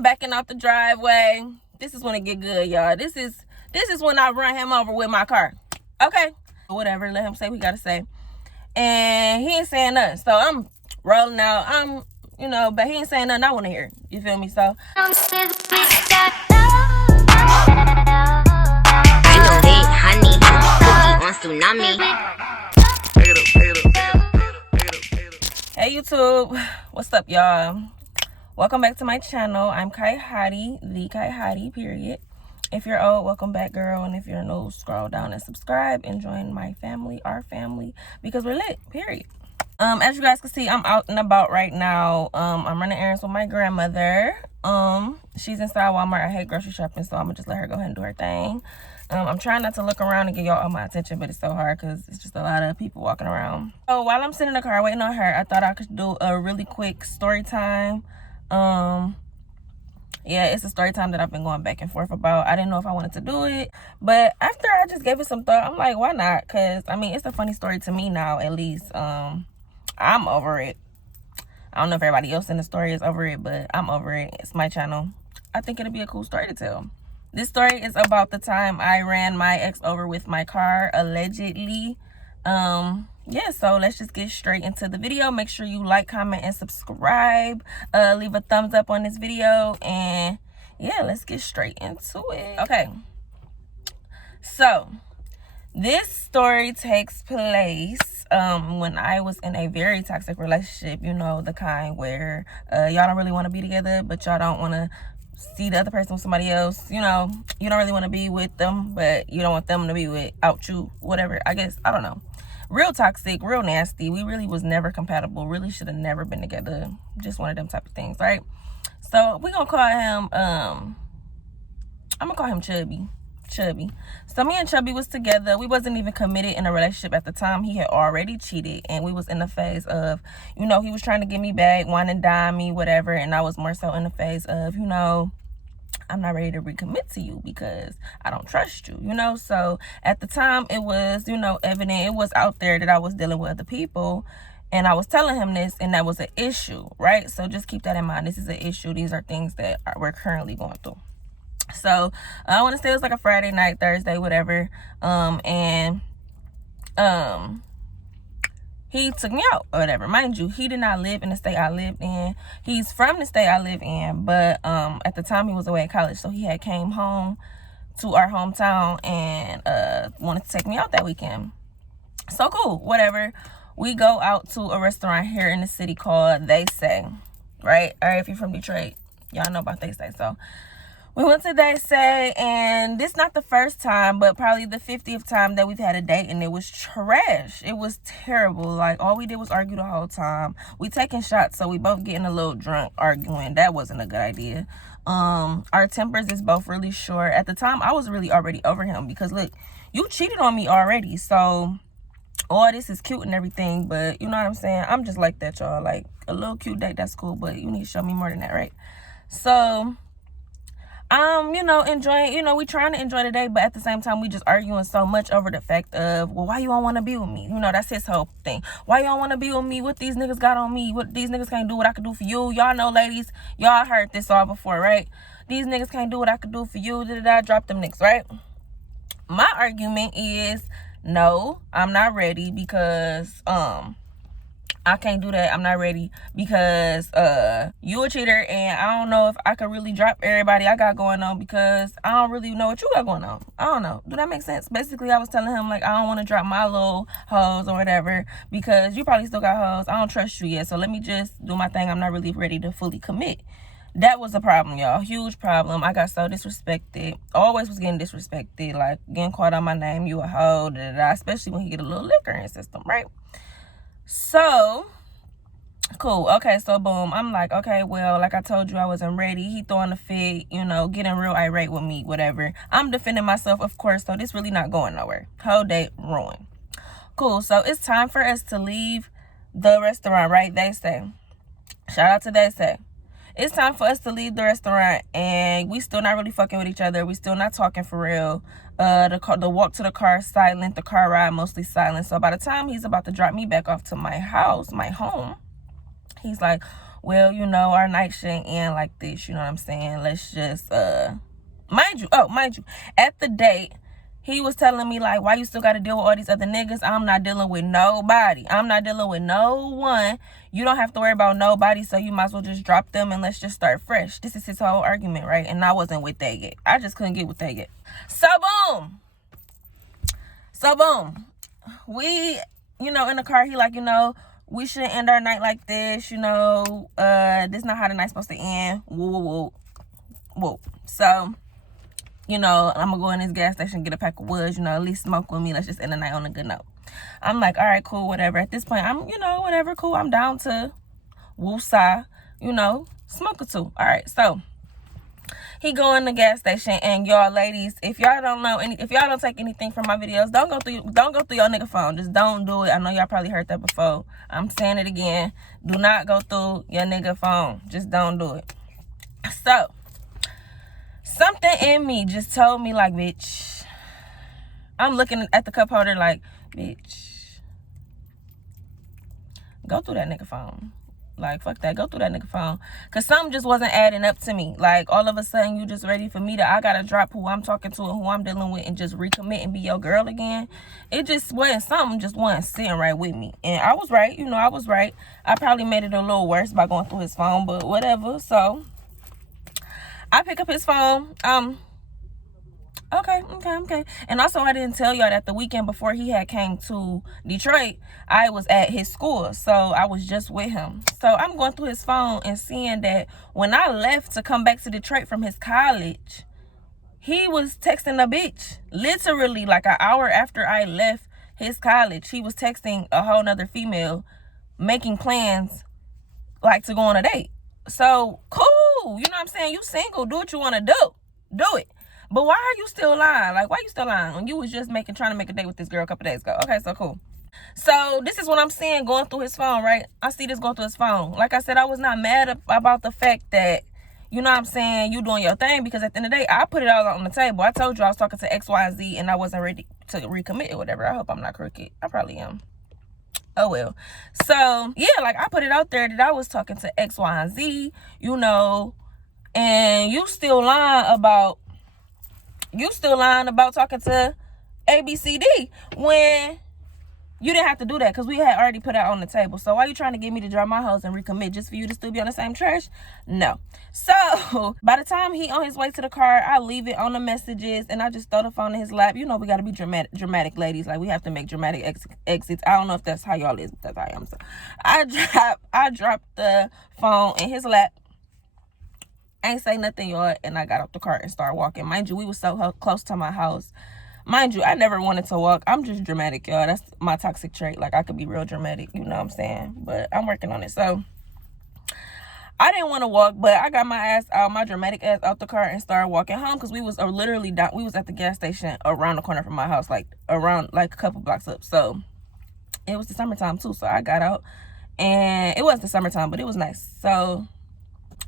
I'm backing out the driveway. This is when it get good, y'all. This is when I run him over with my car. Okay, whatever. Let him say what he gotta say. And he ain't saying nothing. So I'm rolling out. But he ain't saying nothing I want to hear. You feel me? So I know they honey cookie on tsunami. Hey YouTube, what's up, y'all? Welcome back to my channel. I'm Kaihottee, the Kaihottee, period. If you're old, welcome back, girl. And if you're new, scroll down and subscribe and join my family, our family, because we're lit, period. As you guys can see, I'm out and about right now. I'm running errands with my grandmother. She's inside Walmart. I hate grocery shopping, so I'm gonna just let her go ahead and do her thing. I'm trying not to look around and get y'all all my attention, but it's so hard because it's just a lot of people walking around. So while I'm sitting in the car waiting on her, I thought I could do a really quick story time. Yeah, it's a story time that I've been going back and forth about. I didn't know if I wanted to do it, but after I just gave it some thought, I'm like, why not? Because I mean, it's a funny story to me now, at least. I'm over it. I don't know if everybody else in the story is over it, but I'm over it. It's my channel. I think it'll be a cool story to tell. This story is about the time I ran my ex over with my car, allegedly. Yeah, so let's just get straight into the video. Make sure you like, comment, and subscribe. Leave a thumbs up on this video, and yeah, let's get straight into it. Okay, so this story takes place when I was in a very toxic relationship. You know, the kind where y'all don't really want to be together, but y'all don't want to see the other person with somebody else. You know, you don't really want to be with them, but you don't want them to be without you, whatever. I guess, I don't know. Real toxic, real nasty. We really was never compatible. Really should have never been together. Just one of them type of things, right? So we're gonna call him I'm gonna call him Chubby. So me and Chubby was together. We wasn't even committed in a relationship at the time. He had already cheated, and we was in the phase of, you know, he was trying to get me back, wanting to dime me, whatever, and I was more so in the phase of, you know, I'm not ready to recommit to you because I don't trust you, you know. So at the time, it was, you know, evident, it was out there that I was dealing with other people, and I was telling him this, and that was an issue, right? So just keep that in mind. This is an issue. These are things that we're currently going through. So I want to say it was like a Friday night, Thursday, whatever. He took me out or whatever. Mind you, he did not live in the state I lived in. He's from the state I live in, but at the time he was away at college, so he had came home to our hometown and wanted to take me out that weekend. So cool, whatever. We go out to a restaurant here in the city called They Say, right? Or if you're from Detroit, y'all know about They Say. So we went to They Say, and this not the first time, but probably the 50th time that we've had a date, and it was trash. It was terrible. Like, all we did was argue the whole time. We taking shots, so we both getting a little drunk arguing. That wasn't a good idea. Our tempers is both really short. At the time, I was really already over him because, look, you cheated on me already, so all this is cute and everything, but you know what I'm saying? I'm just like that, y'all. Like, a little cute date, that's cool, but you need to show me more than that, right? So you know, enjoying, you know, we trying to enjoy the day, but at the same time, we just arguing so much over the fact of, well, why you don't want to be with me? You know, that's his whole thing. Why you don't want to be with me? What these niggas got on me? What these niggas can't do what I could do for you? Y'all know, ladies, y'all heard this all before, right? These niggas can't do what I could do for you. Da-da-da, drop them niggas, right? My argument is, no, I'm not ready because, I can't do that. I'm not ready because you a cheater, and I don't know if I could really drop everybody I got going on because I don't really know what you got going on. I don't know. Do that make sense? Basically, I was telling him, like, I don't want to drop my little hoes or whatever because you probably still got hoes. I don't trust you yet, so let me just do my thing. I'm not really ready to fully commit. That was a problem, y'all. Huge problem. I got so disrespected. Always was getting disrespected, like getting called on my name. You a hoe, da-da-da, especially when he get a little liquor in his system, right? So cool. Okay, so boom, I'm like, okay, well, like I told you, I wasn't ready. He throwing a fit, you know, getting real irate with me, whatever. I'm defending myself, of course, so this really not going nowhere. Whole date ruined. Cool. So it's time for us to leave the restaurant, right? They Say. Shout out to They Say. It's time for us to leave the restaurant, and we still not really fucking with each other. We still not talking for real. The walk to the car silent, the car ride mostly silent. So by the time he's about to drop me back off to my house, my home, he's like, well, you know, our night shouldn't end like this, you know what I'm saying? Let's just, mind you, at the date, he was telling me, like, why you still got to deal with all these other niggas? I'm not dealing with nobody. I'm not dealing with no one. You don't have to worry about nobody, so you might as well just drop them and let's just start fresh. This is his whole argument, right? And I wasn't with that yet. I just couldn't get with that yet. So, boom. We, you know, in the car, he like, you know, we shouldn't end our night like this, you know. This not how the night's supposed to end. Woo. So, you know, I'm gonna go in this gas station, get a pack of woods, you know, at least smoke with me. Let's just end the night on a good note. I'm like, all right, cool, whatever. At this point, I'm, you know, whatever, cool. I'm down to woosah, you know, smoke or two. All right, so he go in the gas station, and y'all ladies, if y'all don't take anything from my videos, don't go through your nigga phone. Just don't do it. I know y'all probably heard that before. I'm saying it again. Do not go through your nigga phone. Just don't do it. So, something in me just told me, like, bitch, I'm looking at the cup holder like, bitch, go through that nigga phone. Like, fuck that. Go through that nigga phone. Because something just wasn't adding up to me. Like, all of a sudden, you just ready for me to, I got to drop who I'm talking to and who I'm dealing with and just recommit and be your girl again. It just wasn't, something just wasn't sitting right with me. And I was right. You know, I was right. I probably made it a little worse by going through his phone, but whatever. So, I pick up his phone. Okay. And also, I didn't tell y'all that the weekend before he had came to Detroit, I was at his school. So I was just with him. So I'm going through his phone and seeing that when I left to come back to Detroit from his college, he was texting a bitch. Literally, like an hour after I left his college, he was texting a whole nother female, making plans, like, to go on a date. So, cool. You know what I'm saying? You single. Do what you want to do. Do it. But why are you still lying? Like, why you still lying when you was just trying to make a date with this girl a couple days ago? Okay, so cool. So this is what I'm seeing going through his phone, right? I see this going through his phone. Like I said, I was not mad about the fact that, you know what I'm saying, you doing your thing, because at the end of the day, I put it all on the table. I told you I was talking to X, Y, and Z, and I wasn't ready to recommit or whatever. I hope I'm not crooked. I probably am. Oh well. So yeah, like, I put it out there that I was talking to X, Y, and Z, you know, and you still lying about talking to ABCD when you didn't have to do that, because we had already put it on the table. So why you trying to get me to drop my hoes and recommit just for you to still be on the same trash? No. So by the time he on his way to the car, I leave it on the messages and I just throw the phone in his lap. You know, we got to be dramatic ladies. Like, we have to make dramatic exits. I don't know if that's how y'all is, but that's how I am. So I dropped the phone in his lap. Ain't say nothing, y'all, and I got out the car and started walking. Mind you, we was so close to my house. Mind you, I never wanted to walk. I'm just dramatic, y'all. That's my toxic trait. Like, I could be real dramatic, you know what I'm saying? But I'm working on it. So I didn't want to walk, but I got my dramatic ass out the car and started walking home, because we was literally down. We was at the gas station around the corner from my house, like around, like, a couple blocks up. So it was the summertime too. So I got out, and it wasn't the summertime, but it was nice. So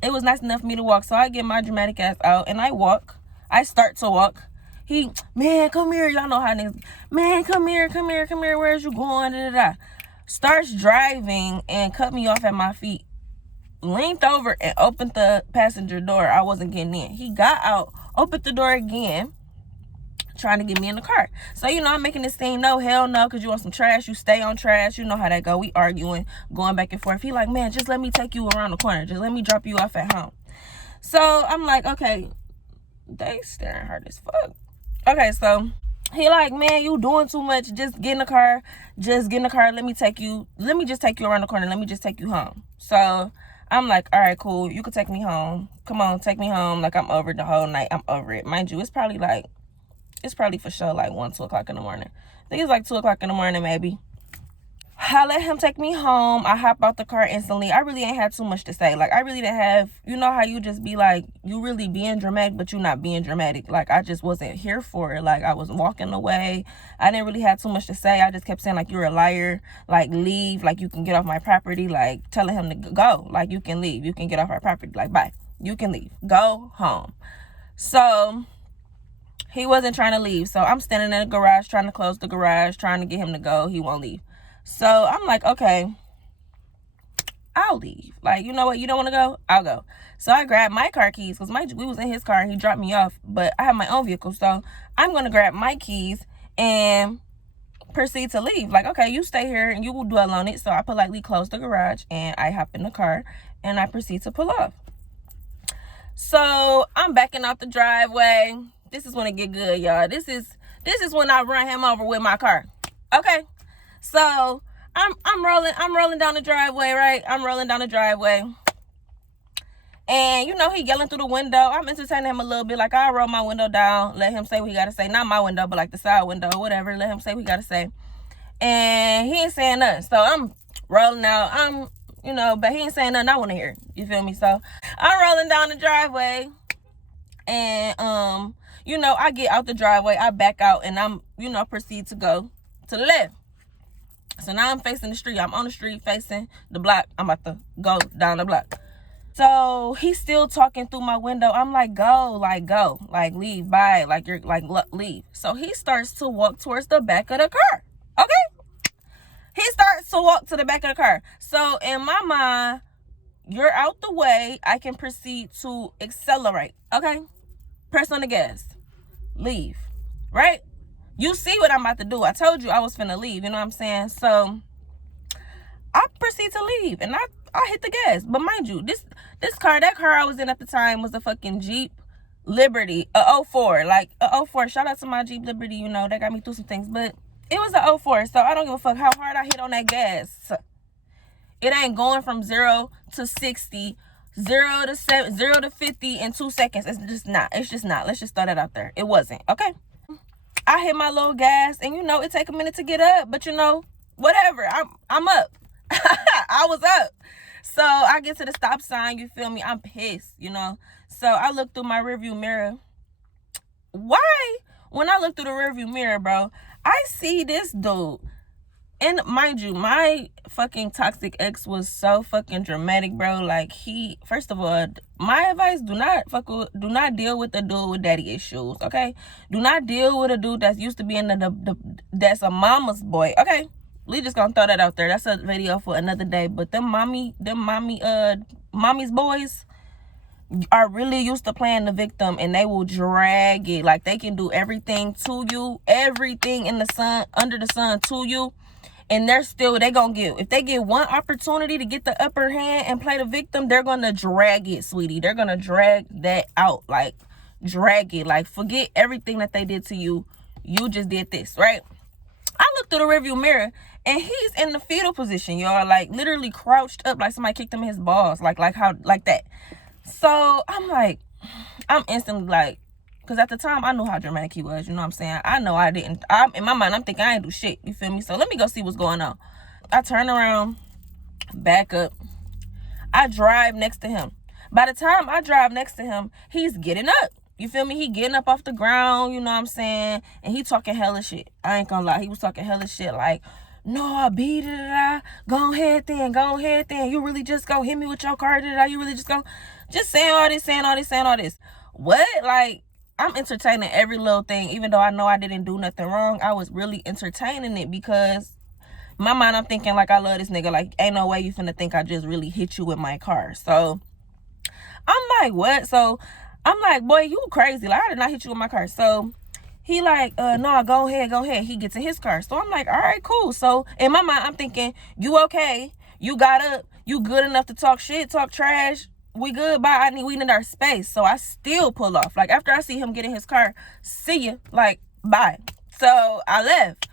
it was nice enough for me to walk. So I get my dramatic ass out and I walk. I start to walk. He, man, come here. Y'all know how niggas, man, come here. Where's you going? Da, da, da. Starts driving and cut me off at my feet. Leaned over and opened the passenger door. I wasn't getting in. He got out, opened the door again, trying to get me in the car. So, you know, I'm making this scene. No, hell no, because you want some trash. You stay on trash. You know how that go. We arguing, going back and forth. He like, man, just let me take you around the corner. Just let me drop you off at home. So I'm like, okay, they staring hard as fuck. Okay, so he like, man, you doing too much. Just get in the car. Let me just take you around the corner. Let me just take you home. So I'm like, all right, cool. You can take me home. Come on, take me home. Like, I'm over the whole night. I'm over it. Mind you, it's probably for sure like 1, 2 o'clock in the morning. I think it's like 2 o'clock in the morning, maybe. I let him take me home. I hop out the car instantly. I really ain't had too much to say. Like, I really didn't have, you know how you just be like, you really being dramatic, but you not being dramatic. Like, I just wasn't here for it. Like, I was walking away. I didn't really have too much to say. I just kept saying, like, you're a liar. Like, leave. Like, you can get off my property. Like, telling him to go. Like, you can leave. You can get off our property. Like, bye. You can leave. Go home. So he wasn't trying to leave. So I'm standing in the garage, trying to close the garage, trying to get him to go. He won't leave. So I'm like, okay, I'll leave. Like, you know what? You don't want to go? I'll go. So I grabbed my car keys because we was in his car and he dropped me off. But I have my own vehicle. So I'm going to grab my keys and proceed to leave. Like, okay, you stay here and you will dwell on it. So I politely close the garage and I hop in the car and I proceed to pull off. So I'm backing out the driveway. This is when it get good, y'all. This is when I run him over with my car. Okay. So I'm rolling down the driveway, right? I'm rolling down the driveway. And you know, he yelling through the window. I'm entertaining him a little bit. Like, I roll my window down, let him say what he gotta say. Not my window, but like the side window or whatever. Let him say what he gotta say. And he ain't saying nothing. So I'm rolling out. But he ain't saying nothing I want to hear. You feel me? So I'm rolling down the driveway. And I get out the driveway, I back out, and I'm, proceed to go to the left. So now I'm facing the street. I'm on the street facing the block. I'm about to go down the block. So he's still talking through my window. I'm like, go, like leave, bye, like you're like leave. So he starts to walk towards the back of the car. Okay? He starts to walk to the back of the car. So in my mind, you're out the way. I can proceed to accelerate. Okay? Press on the gas. Leave. Right? You see what I'm about to do. I told you I was finna leave. You know what I'm saying? So I proceed to leave. And I hit the gas. But mind you, that car I was in at the time was a fucking Jeep Liberty. A 04. Like a 04. Shout out to my Jeep Liberty. That got me through some things. But it was a 04. So I don't give a fuck how hard I hit on that gas. It ain't going from 0 to 60, 0 to 50 in 2 seconds. It's just not. Let's just throw that out there. It wasn't. Okay? I hit my little gas, and it take a minute to get up, but whatever. I'm up. I was up. So I get to the stop sign, you feel me? I'm pissed, So I look through my rearview mirror. Why? When I look through the rearview mirror, bro, I see this dude. And mind you, my fucking toxic ex was so fucking dramatic, bro. Like, first of all, my advice, do not deal with a dude with daddy issues, okay? Do not deal with a dude that's used to being that's a mama's boy, okay? We just gonna throw that out there. That's a video for another day. But mommy's boys are really used to playing the victim, and they will drag it. Like, they can do everything to you, everything under the sun to you. And they gonna if they get one opportunity to get the upper hand and play the victim, they're gonna drag it, sweetie. They're gonna drag that out, like drag it. Like, forget everything that they did to you. You just did this, right? I look through the rearview mirror and he's in the fetal position, y'all, like literally crouched up, like somebody kicked him in his balls, like that. So I'm instantly like, because at the time, I knew how dramatic he was. You know what I'm saying? I know I didn't. In my mind, I'm thinking I ain't do shit. You feel me? So let me go see what's going on. I turn around, back up. I drive next to him. By the time I drive next to him, he's getting up. You feel me? He getting up off the ground. You know what I'm saying? And he talking hella shit. I ain't gonna lie. He was talking hella shit like, no, I beat it. Go ahead then. You really just go hit me with your car, did I? You really just go. Just saying all this. What? Like, I'm entertaining every little thing, even though I know I didn't do nothing wrong. I was really entertaining it because in my mind, I'm thinking like, I love this nigga. Like, ain't no way you finna think I just really hit you with my car. So I'm like, what? So I'm like, boy, you crazy. Like, I did not hit you with my car. So he like, no, go ahead. He gets in his car. So I'm like, all right, cool. So in my mind, I'm thinking, you okay? You got up. You good enough to talk shit, talk trash. We good, bye. We need our space. So I still pull off. Like, after I see him get in his car, see ya, like, bye. So I left.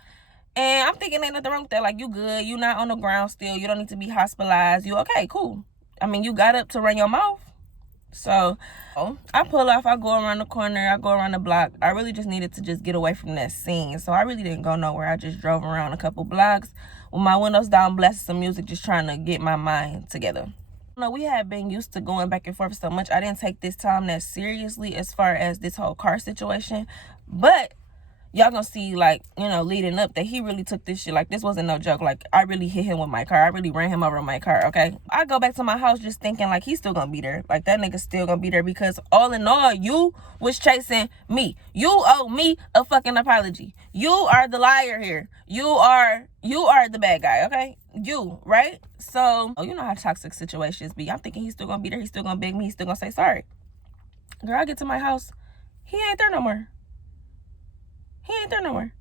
And I'm thinking ain't nothing wrong with that. Like, you good. You not on the ground still. You don't need to be hospitalized. You okay, cool. I mean, you got up to run your mouth. So I pull off. I go around the corner. I go around the block. I really just needed to just get away from that scene. So I really didn't go nowhere. I just drove around a couple blocks with my windows down, blasting some music, just trying to get my mind together. We had been used to going back and forth so much. I didn't take this time that seriously as far as this whole car situation. But, y'all gonna see, like, you know, leading up, that he really took this shit. Like, this wasn't no joke. Like, I really hit him with my car. I really ran him over with my car, okay? I go back to my house just thinking, like, he's still gonna be there. Like, that nigga's still gonna be there, because all in all, you was chasing me. You owe me a fucking apology. You are the liar here. You are the bad guy, okay? You, right? So, you know how toxic situations be. I'm thinking he's still gonna be there. He's still gonna beg me. He's still gonna say sorry. Girl, I get to my house. He ain't there no more. He ain't there no more.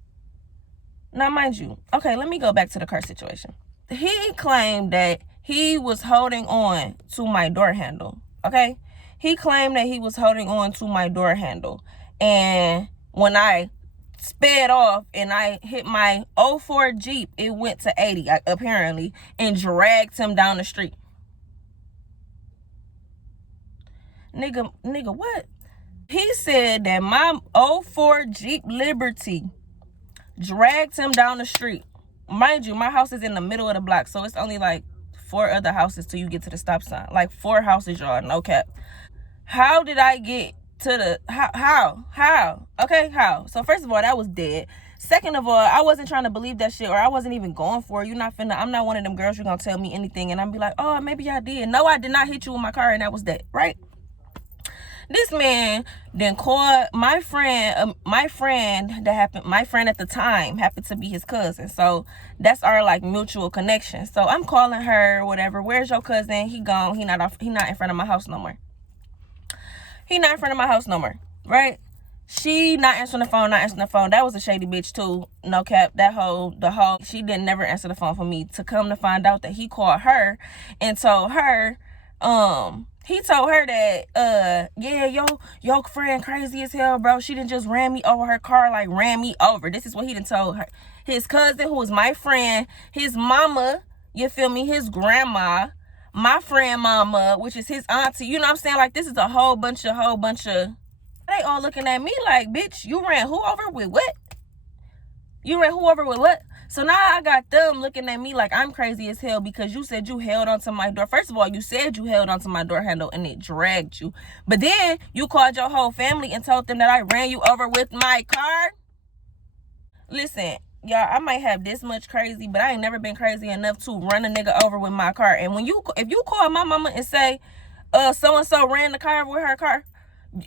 Now, mind you, okay, let me go back to the car situation. He claimed that he was holding on to my door handle, okay? He claimed that he was holding on to my door handle. And when I sped off and I hit my 04 Jeep, it went to 80, apparently, and dragged him down the street. Nigga, what? He said that my 04 Jeep Liberty dragged him down the street. Mind you, my house is in the middle of the block, so it's only like 4 other houses till you get to the stop sign. Like 4 houses, y'all, no cap. How did I get to the, how? Okay, how? So first of all, that was dead. Second of all, I wasn't trying to believe that shit, or I wasn't even going for it. I'm not one of them girls you're gonna tell me anything and I'm be like, oh, maybe I did. No, I did not hit you with my car, and that was that, right? This man then called my friend. My friend at the time happened to be his cousin. So that's our like mutual connection. So I'm calling her, whatever. Where's your cousin? He gone. He not in front of my house no more. Right? She not answering the phone. That was a shady bitch too. No cap. She didn't never answer the phone for me. To come to find out that he called her and told her, he told her that, yeah, your friend crazy as hell, bro. She done just ran me over her car, like ran me over. This is what he done told her. His cousin, who was my friend, his mama, you feel me, his grandma, my friend mama, which is his auntie. You know what I'm saying? Like, this is a whole bunch of, they all looking at me like, bitch, you ran who over with what? So now I got them looking at me like I'm crazy as hell because you said you held onto my door. First of all, you said you held onto my door handle and it dragged you. But then you called your whole family and told them that I ran you over with my car. Listen, y'all, I might have this much crazy, but I ain't never been crazy enough to run a nigga over with my car. And if you call my mama and say, so-and-so ran the car over with her car,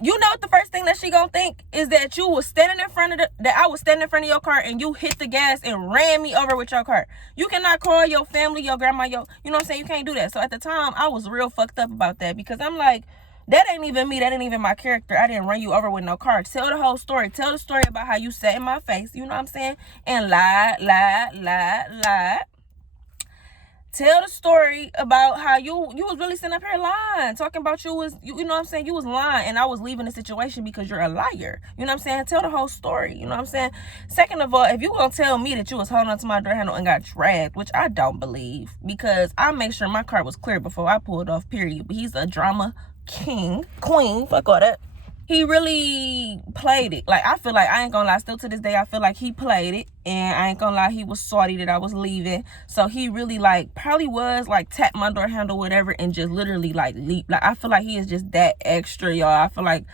you know what the first thing that she gonna think is that you was standing in front of I was standing in front of your car and you hit the gas and ran me over with your car. You cannot call your family, your grandma, you know what I'm saying? You can't do that. So at the time, I was real fucked up about that because I'm like, that ain't even me. That ain't even my character. I didn't run you over with no car. Tell the whole story. Tell the story about how you sat in my face, you know what I'm saying? And lied. Tell the story about how you was really sitting up here lying, talking about you know what I'm saying? You was lying and I was leaving the situation because you're a liar. You know what I'm saying? Tell the whole story. You know what I'm saying? Second of all, if you gonna tell me that you was holding on to my door handle and got dragged, which I don't believe, because I made sure my car was clear before I pulled off, period. But he's a drama queen, fuck all that. He really played it. Like, I feel like, I ain't gonna lie, still to this day, I feel like he played it. And I ain't gonna lie, he was salty that I was leaving. So he really, like, probably was, like, tap my door handle, whatever, and just literally, like, leap. Like, I feel like he is just that extra, y'all. I feel like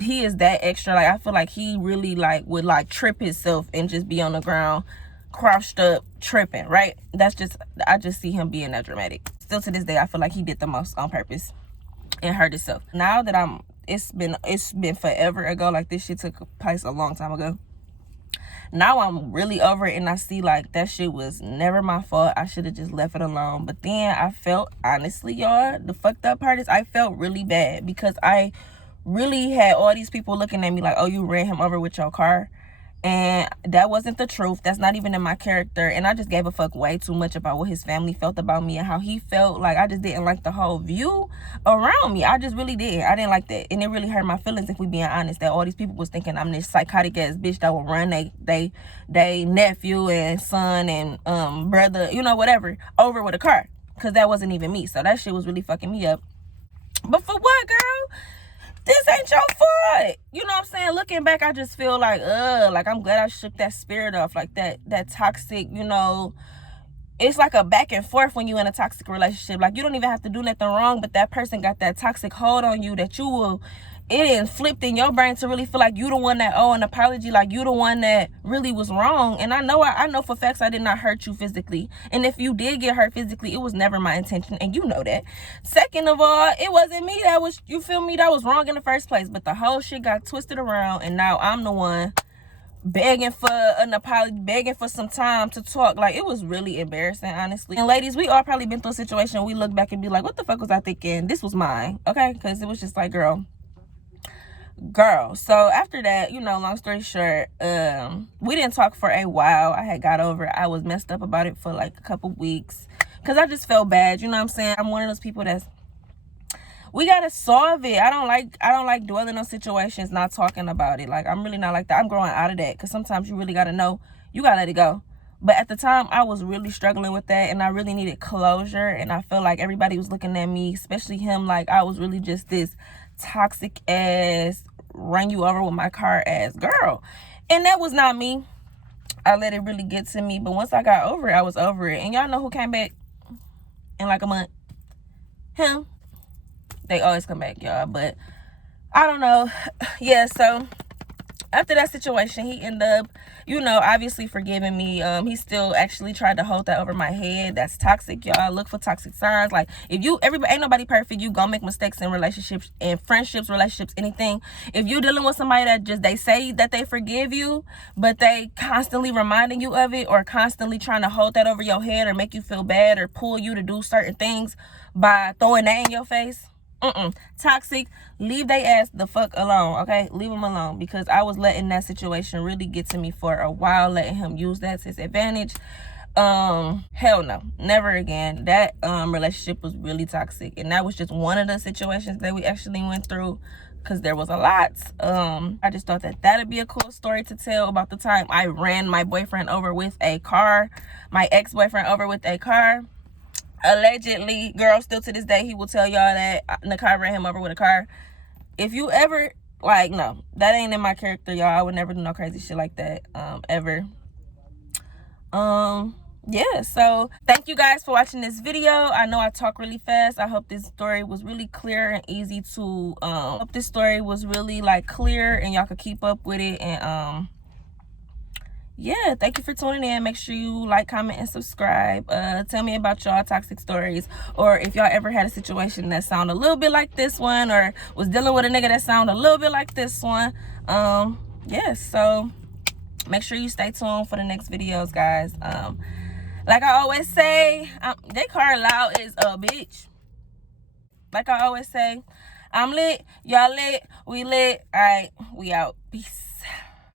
he is that extra. Like, I feel like he really, like, would, like, trip himself and just be on the ground, crouched up, tripping, right? I just see him being that dramatic. Still to this day, I feel like he did the most on purpose and hurt himself. Now that it's been forever ago. Like, this shit took place a long time ago. Now I'm really over it and I see like that shit was never my fault. I should have just left it alone. But then I felt, honestly, y'all, the fucked up part is I felt really bad because I really had all these people looking at me like, oh, you ran him over with your car. And that wasn't the truth. That's not even in my character. And I just gave a fuck way too much about what his family felt about me and how he felt. Like, I just didn't like the whole view around me. I just really did. I didn't like that. And it really hurt my feelings, if we being honest, that all these people was thinking I'm this psychotic ass bitch that will run they nephew and son and brother, you know, whatever, over with a car. Because that wasn't even me. So that shit was really fucking me up. But for what, girl? This ain't your fault. You know what I'm saying? Looking back, I just feel like, I'm glad I shook that spirit off. Like that toxic, you know, it's like a back and forth when you're in a toxic relationship. Like, you don't even have to do nothing wrong, but that person got that toxic hold on you that you will it didn't flipped in your brain to really feel like you the one that owe an apology, like you the one that really was wrong. And I know for facts I did not hurt you physically. And if you did get hurt physically, it was never my intention, and you know that. Second of all, it wasn't me that was, you feel me, that was wrong in the first place. But the whole shit got twisted around, and now I'm the one begging for an apology, begging for some time to talk. Like, it was really embarrassing, honestly. And ladies, we all probably been through a situation, we look back and be like, what the fuck was I thinking? This was mine, okay? Because it was just like, girl. So after that, you know, long story short, we didn't talk for a while. I had got over it. I was messed up about it for like a couple weeks because I just felt bad, you know what I'm saying? I'm one of those people that's, we gotta solve it. I don't like dwelling on situations, not talking about it. Like, I'm really not like that. I'm growing out of that, because sometimes you really gotta know, you gotta let it go. But at the time, I was really struggling with that, and I really needed closure. And I feel like everybody was looking at me, especially him, like I was really just this toxic ass, run you over with my car ass girl. And that was not me. I let it really get to me. But once I got over it, I was over it. And y'all know who came back in like a month? Him. They always come back, y'all. But I don't know. Yeah, so after that situation, he ended up, you know, obviously forgiving me. He still actually tried to hold that over my head. That's toxic, y'all. Look for toxic signs. Like, if you, everybody, ain't nobody perfect. You gonna make mistakes in relationships, in friendships, relationships, anything. If you dealing with somebody that just, they say that they forgive you, but they constantly reminding you of it, or constantly trying to hold that over your head, or make you feel bad, or pull you to do certain things by throwing that in your face, toxic. Leave they ass the fuck alone, okay? Leave them alone, because I was letting that situation really get to me for a while, letting him use that to his advantage. Hell no, never again. That relationship was really toxic, and that was just one of the situations that we actually went through, because there was a lot. I just thought that that'd be a cool story to tell about the time I ran my boyfriend over with a car, my ex-boyfriend over with a car. Allegedly, girl, still to this day, he will tell y'all that Nakai ran him over with a car. If you ever, like, no, that ain't in my character, y'all. I would never do no crazy shit like that, ever. Yeah, so thank you guys for watching this video. I know I talk really fast. I hope this story was really clear and easy to, hope this story was really, like, clear and y'all could keep up with it. And, yeah, thank you for tuning in. Make sure you like, comment, and subscribe. Tell me about y'all toxic stories, or if y'all ever had a situation that sounded a little bit like this one, or was dealing with a nigga that sounded a little bit like this one. Yeah, so make sure you stay tuned for the next videos, guys. Like I always say, that car loud is a bitch. Like I always say, I'm lit, y'all lit, we lit. All right, we out. Peace.